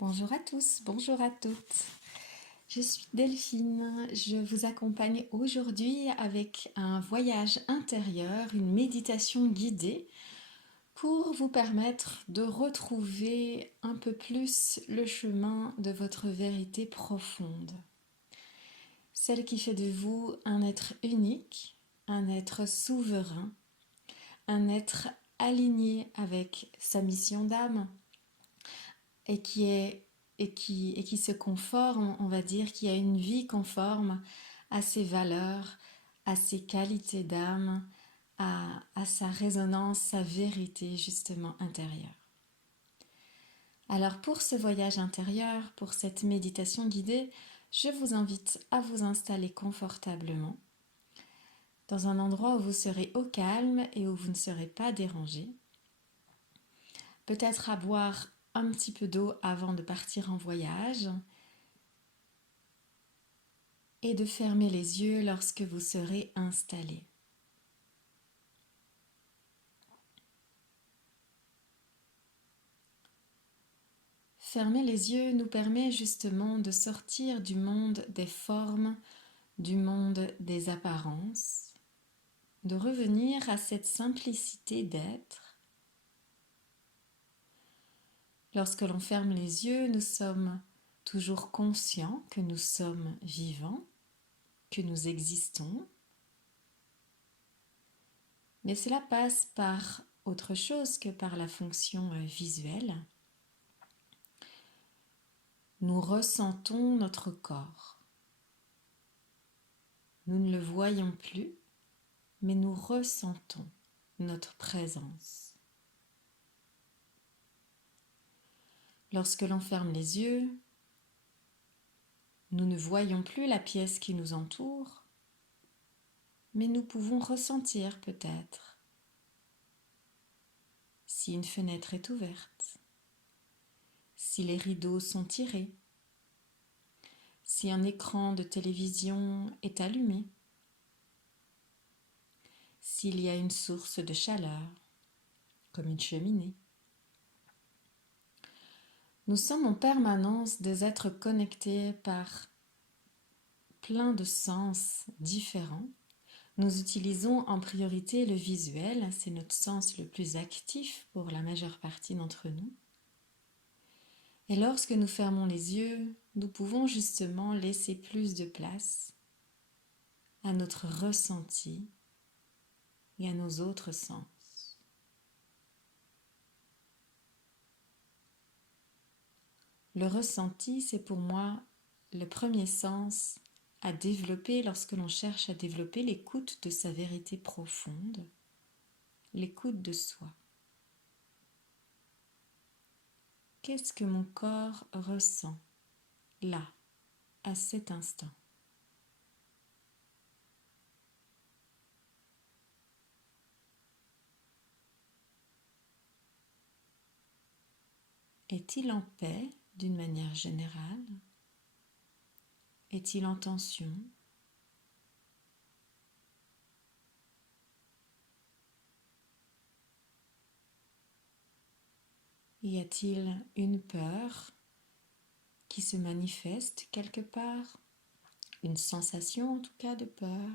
Bonjour à tous, bonjour à toutes. Je suis Delphine, je vous accompagne aujourd'hui avec un voyage intérieur, une méditation guidée pour vous permettre de retrouver un peu plus le chemin de votre vérité profonde. Celle qui fait de vous un être unique, un être souverain, un être aligné avec sa mission d'âme et qui se conforme, on va dire, qui a une vie conforme à ses valeurs, à ses qualités d'âme, à sa résonance, sa vérité justement intérieure. Alors pour ce voyage intérieur, pour cette méditation guidée, je vous invite à vous installer confortablement dans un endroit où vous serez au calme et où vous ne serez pas dérangé. Peut-être à boire un petit peu d'eau avant de partir en voyage et de fermer les yeux lorsque vous serez installé. Fermer les yeux nous permet justement de sortir du monde des formes, du monde des apparences, de revenir à cette simplicité d'être. Lorsque l'on ferme les yeux, nous sommes toujours conscients que nous sommes vivants, que nous existons, mais cela passe par autre chose que par la fonction visuelle. Nous ressentons notre corps. Nous ne le voyons plus, mais nous ressentons notre présence. Lorsque l'on ferme les yeux, nous ne voyons plus la pièce qui nous entoure, mais nous pouvons ressentir peut-être si une fenêtre est ouverte, si les rideaux sont tirés, si un écran de télévision est allumé, s'il y a une source de chaleur, comme une cheminée. Nous sommes en permanence des êtres connectés par plein de sens différents. Nous utilisons en priorité le visuel, c'est notre sens le plus actif pour la majeure partie d'entre nous. Et lorsque nous fermons les yeux, nous pouvons justement laisser plus de place à notre ressenti et à nos autres sens. Le ressenti, c'est pour moi le premier sens à développer lorsque l'on cherche à développer l'écoute de sa vérité profonde, l'écoute de soi. Qu'est-ce que mon corps ressent là, à cet instant? Est-il en paix d'une manière générale? Est-il en tension? Y a-t-il une peur qui se manifeste quelque part? Une sensation en tout cas de peur?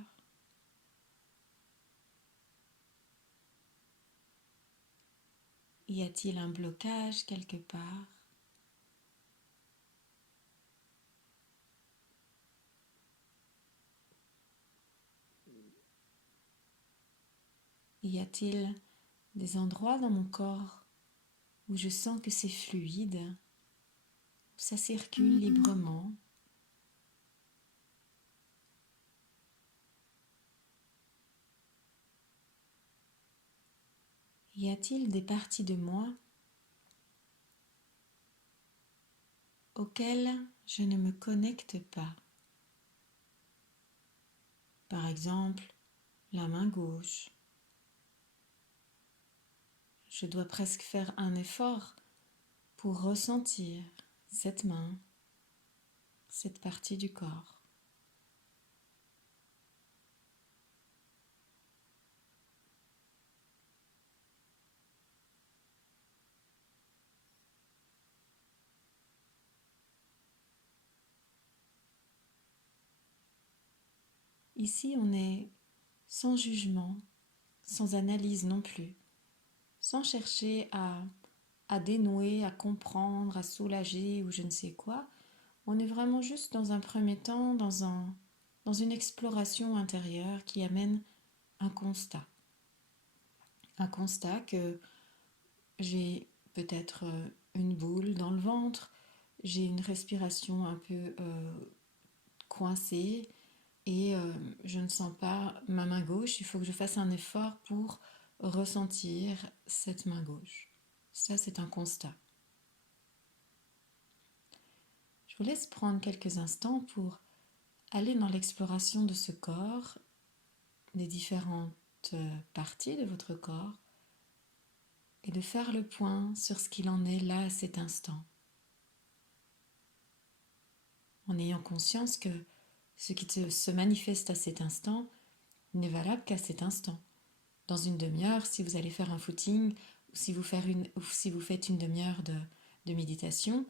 Y a-t-il un blocage quelque part? Y a-t-il des endroits dans mon corps où je sens que c'est fluide, où ça circule librement? Y a-t-il des parties de moi auxquelles je ne me connecte pas? Par exemple, la main gauche. Je dois presque faire un effort pour ressentir cette main, cette partie du corps. Ici, on est sans jugement, sans analyse non plus, sans chercher à dénouer, à comprendre, à soulager ou je ne sais quoi. On est vraiment juste dans un premier temps dans une exploration intérieure qui amène un constat. Un constat que j'ai peut-être une boule dans le ventre, j'ai une respiration un peu coincée et je ne sens pas ma main gauche. Il faut que je fasse un effort pour ressentir cette main gauche. Ça, c'est un constat. Je vous laisse prendre quelques instants pour aller dans l'exploration de ce corps, des différentes parties de votre corps, et de faire le point sur ce qu'il en est là à cet instant. En ayant conscience que ce qui se manifeste à cet instant n'est valable qu'à cet instant. Dans une demi-heure, si vous allez faire un footing, ou si vous faites une demi-heure de méditation,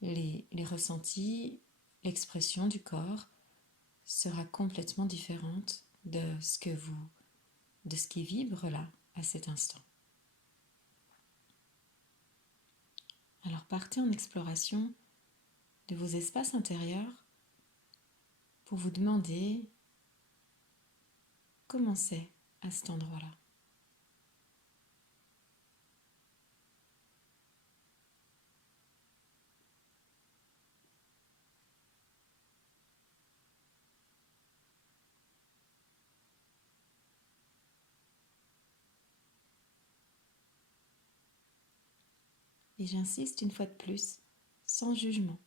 les ressentis, l'expression du corps sera complètement différente de ce qui vibre là, à cet instant. Alors partez en exploration de vos espaces intérieurs pour vous demander comment c'est à cet endroit-là. Et j'insiste une fois de plus, sans jugement,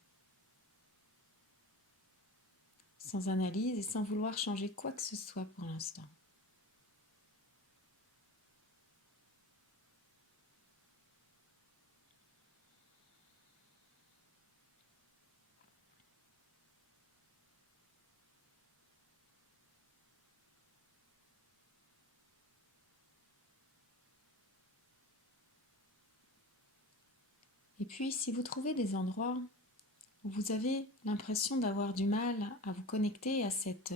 sans analyse et sans vouloir changer quoi que ce soit pour l'instant. Et puis, si vous trouvez des endroits où vous avez l'impression d'avoir du mal à vous connecter à cet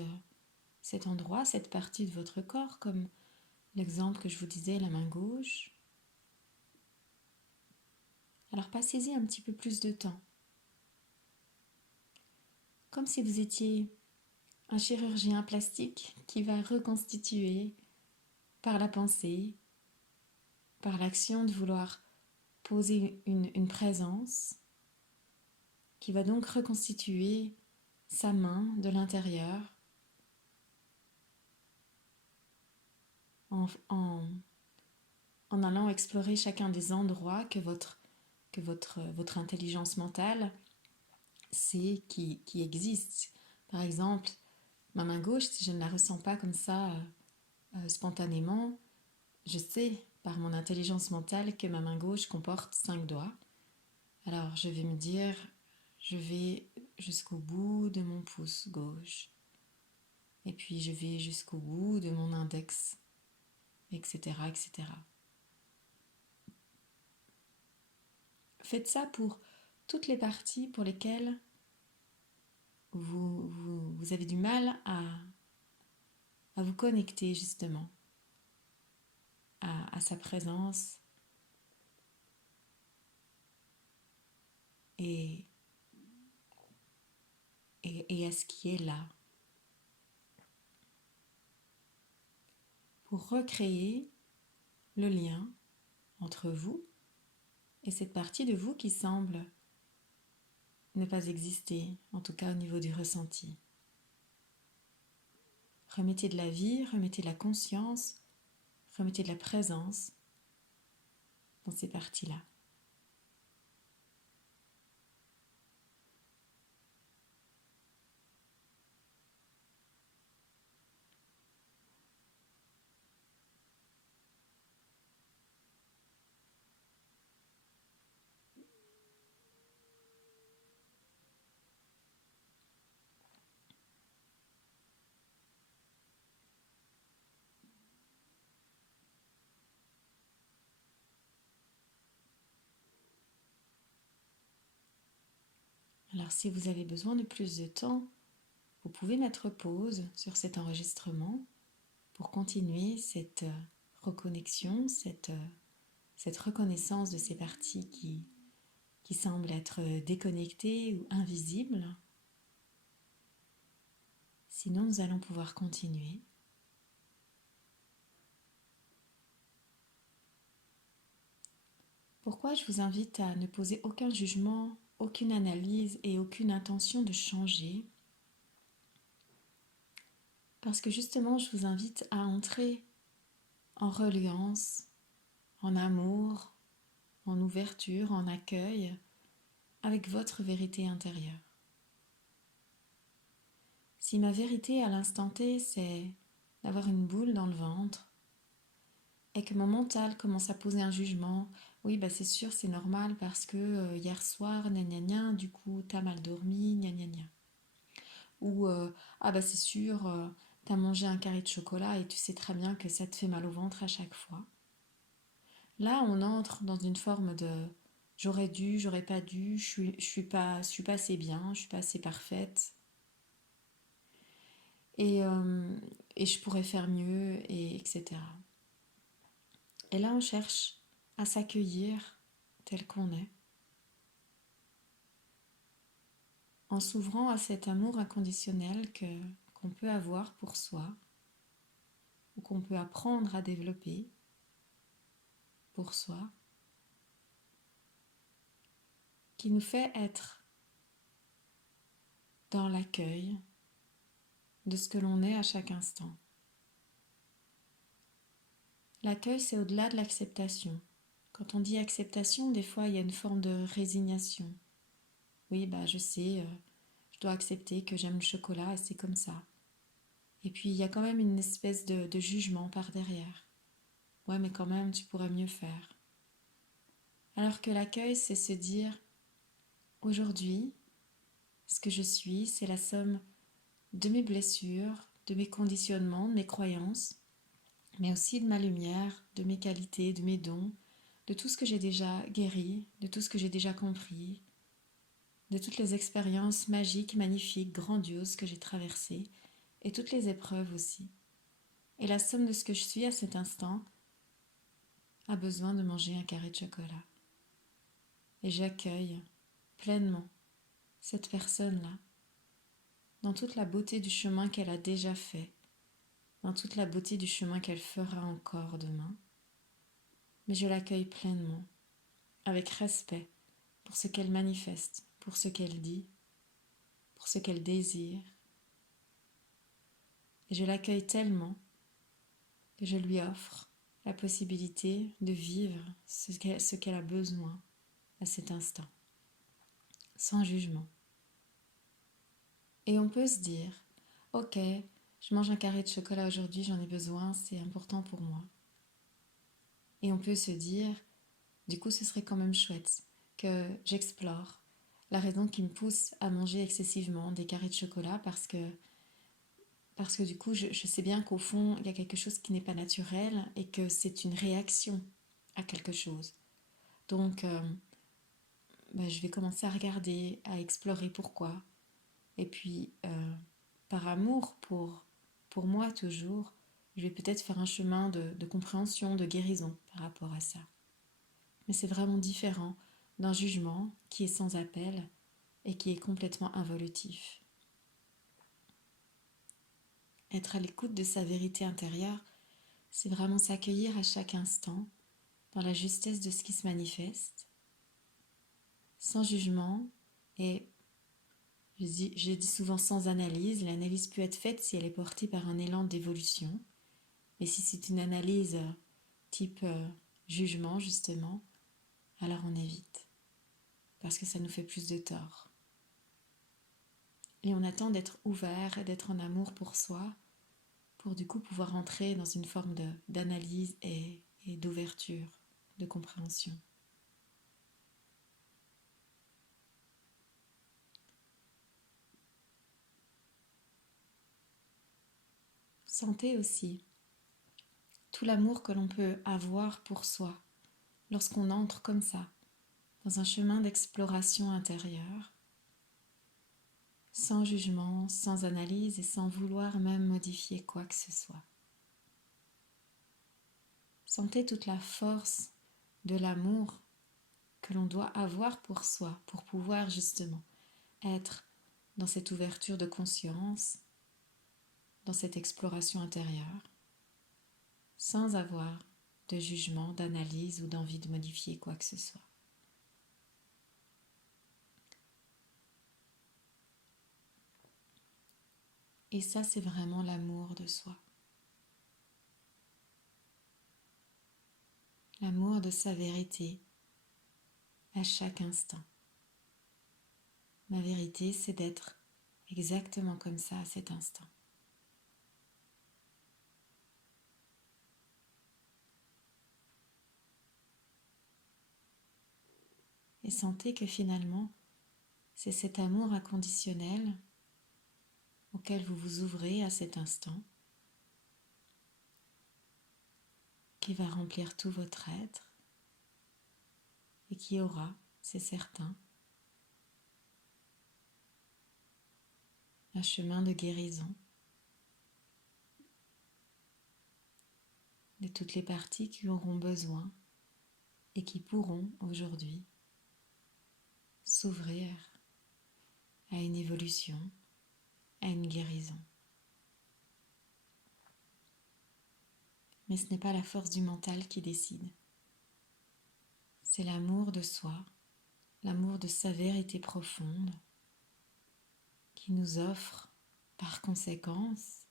endroit, cette partie de votre corps, comme l'exemple que je vous disais, la main gauche, alors passez-y un petit peu plus de temps. Comme si vous étiez un chirurgien plastique qui va reconstituer par la pensée, par l'action de vouloir poser une présence, qui va donc reconstituer sa main de l'intérieur en allant explorer chacun des endroits que votre intelligence mentale sait qui existent. Par exemple, ma main gauche, si je ne la ressens pas comme ça spontanément, je sais par mon intelligence mentale que ma main gauche comporte 5 doigts. Alors je vais me dire, je vais jusqu'au bout de mon pouce gauche. Et puis je vais jusqu'au bout de mon index, etc., etc. Faites ça pour toutes les parties pour lesquelles vous avez du mal à vous connecter justement à sa présence et à ce qui est là. Pour recréer le lien entre vous et cette partie de vous qui semble ne pas exister, en tout cas au niveau du ressenti. Remettez de la vie, remettez de la conscience, remettez de la présence dans ces parties-là. Alors si vous avez besoin de plus de temps, vous pouvez mettre pause sur cet enregistrement pour continuer cette reconnexion, cette reconnaissance de ces parties qui semblent être déconnectées ou invisibles. Sinon, nous allons pouvoir continuer. Pourquoi je vous invite à ne poser aucun jugement, aucune analyse et aucune intention de changer? Parce que justement, je vous invite à entrer en reliance, en amour, en ouverture, en accueil avec votre vérité intérieure. Si ma vérité à l'instant T, c'est d'avoir une boule dans le ventre et que mon mental commence à poser un jugement, oui, c'est sûr, c'est normal parce que hier soir, gna gna gna, du coup, t'as mal dormi, gna gna gna. Ou, c'est sûr, t'as mangé un carré de chocolat et tu sais très bien que ça te fait mal au ventre à chaque fois. Là, on entre dans une forme de j'aurais dû, j'aurais pas dû, je suis pas assez bien, je suis pas assez parfaite. Et, euh, et je pourrais faire mieux, etc. Et là, on cherche à s'accueillir tel qu'on est, en s'ouvrant à cet amour inconditionnel qu'on peut avoir pour soi, ou qu'on peut apprendre à développer pour soi, qui nous fait être dans l'accueil de ce que l'on est à chaque instant. L'accueil, c'est au-delà de l'acceptation. Quand on dit acceptation, des fois, il y a une forme de résignation. Oui, je sais, je dois accepter que j'aime le chocolat et c'est comme ça. Et puis, il y a quand même une espèce de jugement par derrière. Ouais, mais quand même, tu pourrais mieux faire. Alors que l'accueil, c'est se dire, aujourd'hui, ce que je suis, c'est la somme de mes blessures, de mes conditionnements, de mes croyances, mais aussi de ma lumière, de mes qualités, de mes dons, de tout ce que j'ai déjà guéri, de tout ce que j'ai déjà compris, de toutes les expériences magiques, magnifiques, grandioses que j'ai traversées, et toutes les épreuves aussi. Et la somme de ce que je suis à cet instant a besoin de manger un carré de chocolat. Et j'accueille pleinement cette personne-là dans toute la beauté du chemin qu'elle a déjà fait, dans toute la beauté du chemin qu'elle fera encore demain. Mais je l'accueille pleinement, avec respect pour ce qu'elle manifeste, pour ce qu'elle dit, pour ce qu'elle désire. Et je l'accueille tellement que je lui offre la possibilité de vivre ce qu'elle a besoin à cet instant, sans jugement. Et on peut se dire, ok, je mange un carré de chocolat aujourd'hui, j'en ai besoin, c'est important pour moi. Et on peut se dire, du coup, ce serait quand même chouette que j'explore la raison qui me pousse à manger excessivement des carrés de chocolat parce que du coup, je sais bien qu'au fond, il y a quelque chose qui n'est pas naturel et que c'est une réaction à quelque chose. Donc, je vais commencer à regarder, à explorer pourquoi. Et puis, par amour pour moi toujours, je vais peut-être faire un chemin de compréhension, de guérison par rapport à ça. Mais c'est vraiment différent d'un jugement qui est sans appel et qui est complètement involutif. Être à l'écoute de sa vérité intérieure, c'est vraiment s'accueillir à chaque instant dans la justesse de ce qui se manifeste, sans jugement et je dis souvent sans analyse. L'analyse peut être faite si elle est portée par un élan d'évolution. Et si c'est une analyse type jugement, justement, alors on évite. Parce que ça nous fait plus de tort. Et on attend d'être ouvert et d'être en amour pour soi, pour du coup pouvoir entrer dans une forme d'analyse et d'ouverture, de compréhension. Sentez aussi tout l'amour que l'on peut avoir pour soi lorsqu'on entre comme ça dans un chemin d'exploration intérieure sans jugement, sans analyse et sans vouloir même modifier quoi que ce soit. Sentez toute la force de l'amour que l'on doit avoir pour soi, pour pouvoir justement être dans cette ouverture de conscience, dans cette exploration intérieure, sans avoir de jugement, d'analyse ou d'envie de modifier quoi que ce soit. Et ça, c'est vraiment l'amour de soi. L'amour de sa vérité à chaque instant. Ma vérité, c'est d'être exactement comme ça à cet instant. Et sentez que finalement, c'est cet amour inconditionnel auquel vous vous ouvrez à cet instant qui va remplir tout votre être et qui aura, c'est certain, un chemin de guérison de toutes les parties qui auront besoin et qui pourront aujourd'hui s'ouvrir à une évolution, à une guérison. Mais ce n'est pas la force du mental qui décide. C'est l'amour de soi, l'amour de sa vérité profonde qui nous offre par conséquence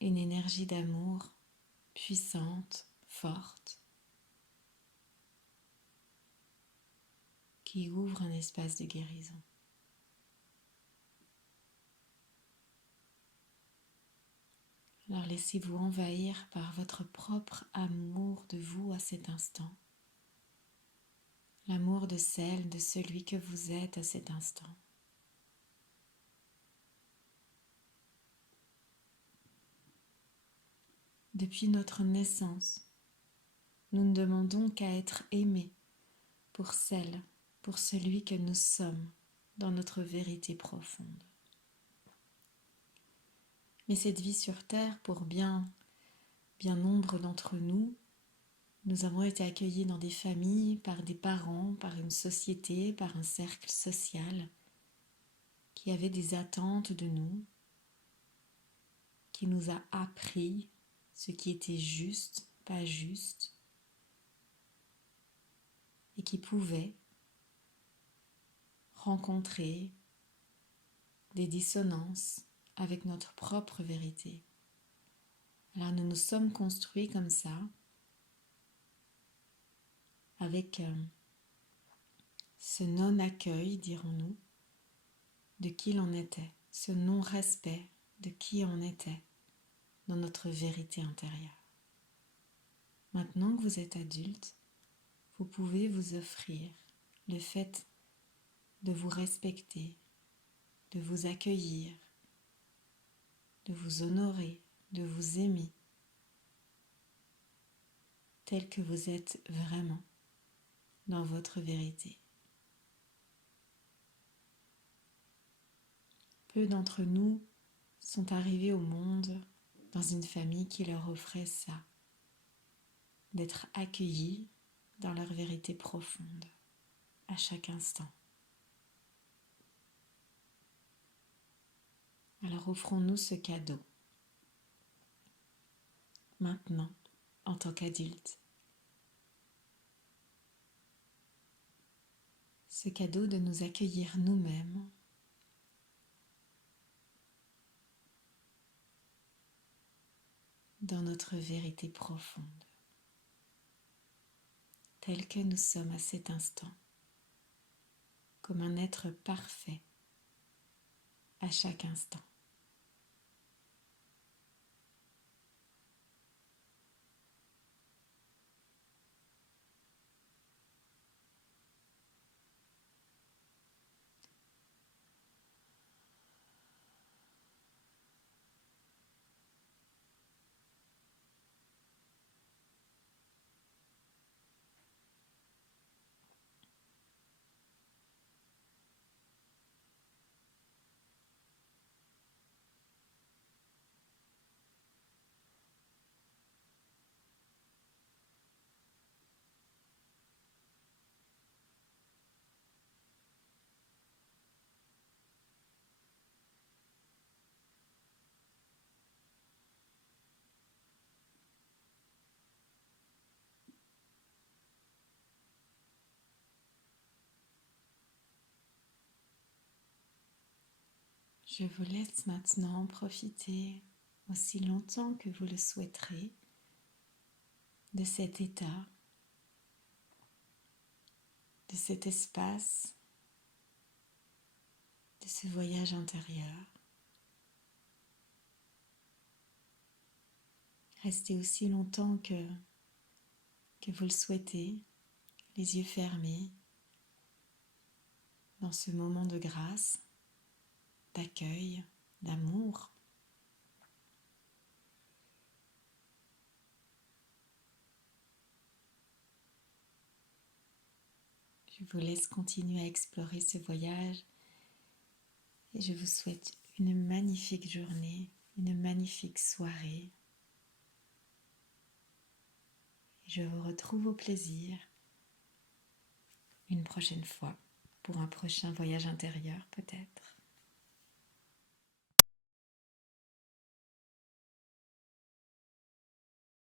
une énergie d'amour puissante, forte, qui ouvre un espace de guérison. Alors laissez-vous envahir par votre propre amour de vous à cet instant, l'amour de celle, de celui que vous êtes à cet instant. Depuis notre naissance, nous ne demandons qu'à être aimés pour celle, pour celui que nous sommes dans notre vérité profonde. Mais cette vie sur Terre, pour bien nombre d'entre nous, nous avons été accueillis dans des familles, par des parents, par une société, par un cercle social qui avait des attentes de nous, qui nous a appris ce qui était juste, pas juste, et qui pouvait rencontrer des dissonances avec notre propre vérité. Alors nous nous sommes construits comme ça, avec ce non-accueil, dirons-nous, de qui l'on était, ce non-respect de qui on était dans notre vérité intérieure. Maintenant que vous êtes adulte, vous pouvez vous offrir le fait de vous respecter, de vous accueillir, de vous honorer, de vous aimer, tel que vous êtes vraiment dans votre vérité. Peu d'entre nous sont arrivés au monde dans une famille qui leur offrait ça, d'être accueillis dans leur vérité profonde, à chaque instant. Alors offrons-nous ce cadeau, maintenant, en tant qu'adultes. Ce cadeau de nous accueillir nous-mêmes dans notre vérité profonde, tel que nous sommes à cet instant, comme un être parfait à chaque instant. Je vous laisse maintenant profiter aussi longtemps que vous le souhaiterez de cet état, de cet espace, de ce voyage intérieur. Restez aussi longtemps que vous le souhaitez, les yeux fermés, dans ce moment de grâce, d'accueil, d'amour. Je vous laisse continuer à explorer ce voyage et je vous souhaite une magnifique journée, une magnifique soirée. Je vous retrouve au plaisir une prochaine fois pour un prochain voyage intérieur peut-être.